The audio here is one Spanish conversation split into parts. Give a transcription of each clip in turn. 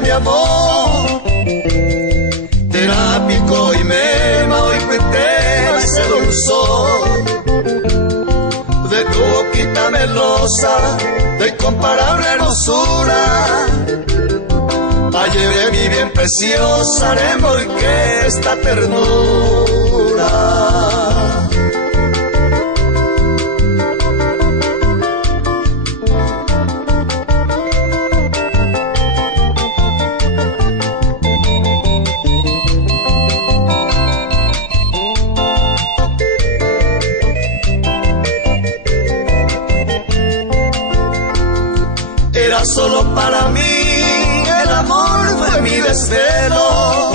sea mi amor, terápico y mema hoy pitema ese dulzor de tu boquita melosa, de incomparable hermosura. Lleve mi bien preciosa, remolque esta ternura. Era solo para mí, el amor fue mi desvelo.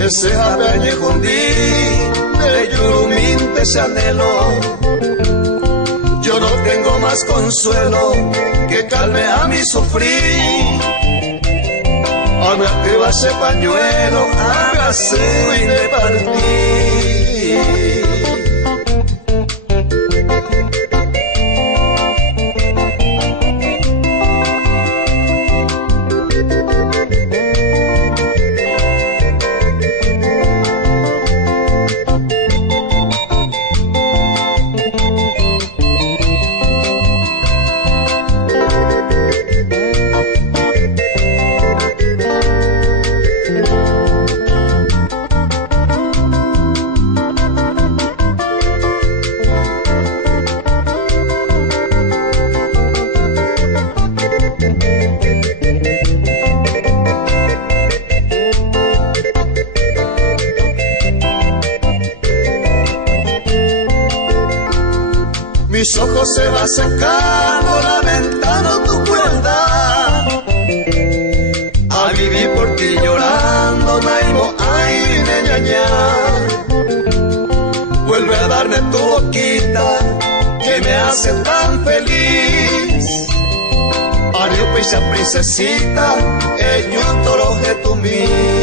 Ese añejundí de Yurumín te ese anhelo. Yo no tengo más consuelo que calme a mi sufrir. Hazme activa ese pañuelo, hágase y de partir. Mis ojos se van secando lamentando tu crueldad. A vivir por ti llorando, naimo, ay, ñaña. Vuelve a darme tu boquita que me hace tan feliz. Ariu, princesita, yo toro de tu mí.